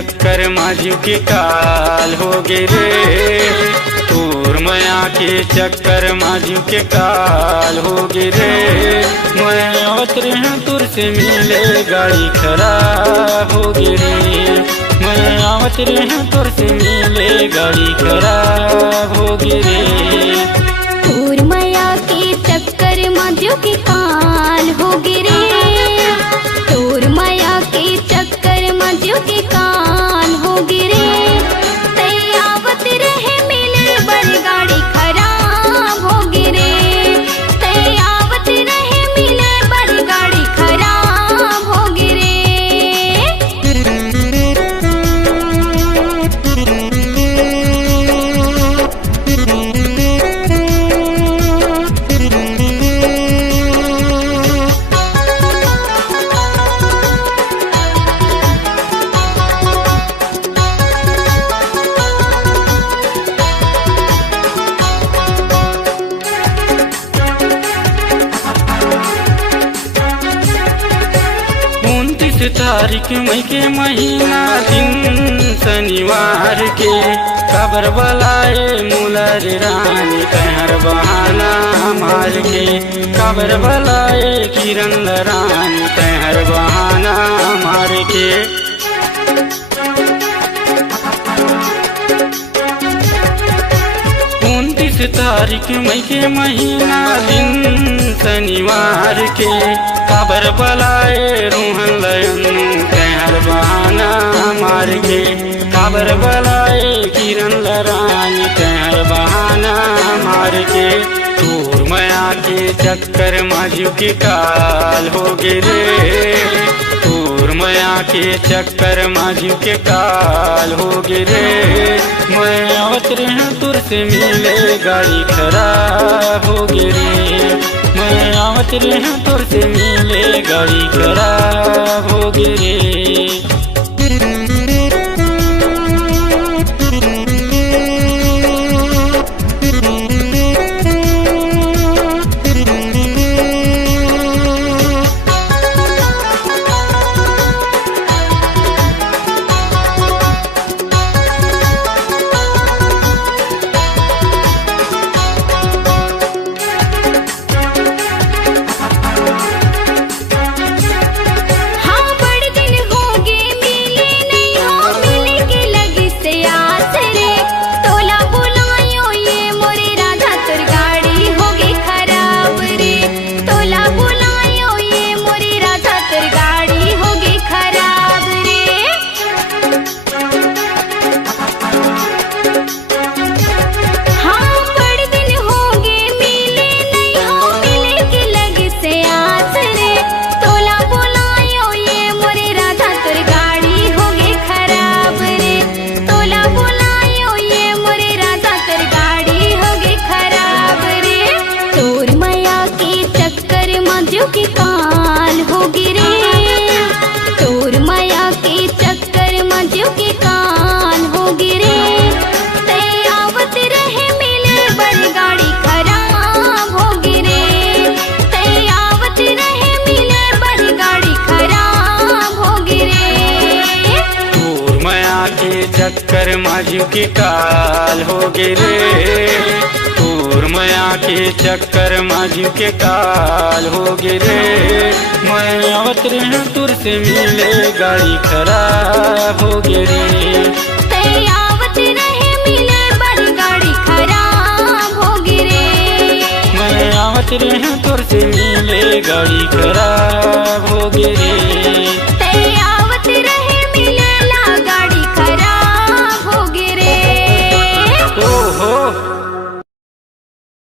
चक्कर माजू के काल हो गे रे। तोर माया के चक्कर माजू के काल हो गे रे। मैं आवत रहे तुर से मिले गाड़ी खराब हो गे रे। मैं आवत रहे तुर से मिले गाड़ी खराब हो गे रे। तोर माया के चक्कर माजू के काल हो गे रे। तोर माया के चक्कर माजू के काल हो गे रे। तै आवत रहे मिले बड़ गाड़ी खराब हो गे रे। तै आवत रहे मिले बड़ गाड़ी खराब हो गे रे। तारीख मई के महीना दिन शनिवार के खबर बलाए मुलर रानी कहर बहाना मार के। खबर बलाए किरण रानी कहर बहाना मार के। 29 तारीख मई के महीना दिन शनिवार के खबर बलाए रोहन लयन कहर बहाना मार के। खबर बलाए किरण रानी कहर बहाना मार के। तोर माया के चक्कर माजू के काल हो गे रे। तोर माया के चक्कर माजू के काल हो गे रे। मैं आवत रहे तुर से मिले गाड़ी खराब हो गे रे। मैं आवत रहे तुर से मिले गाड़ी खराब हो गे रे। के काल हो गे रे। तोर माया के चक्कर माजू के काल हो गे रे। तै आवत रहे मिले बड़ गाड़ी खराब हो गे रे। तै आवत रहे मिले बड़ गाड़ी खराब हो गे रे। तोर माया के चक्कर माजू के काल हो गे रे। तोर माया के चक्कर माजू के काल हो गे रे। मैं आवत रहे तुर से मिले गाड़ी खराब हो गे रे। तै आवत रहे मिले बड़ गाड़ी खराब हो गे रे। मैं आवत रहे तुर से मिले गाड़ी खराब हो गे रे।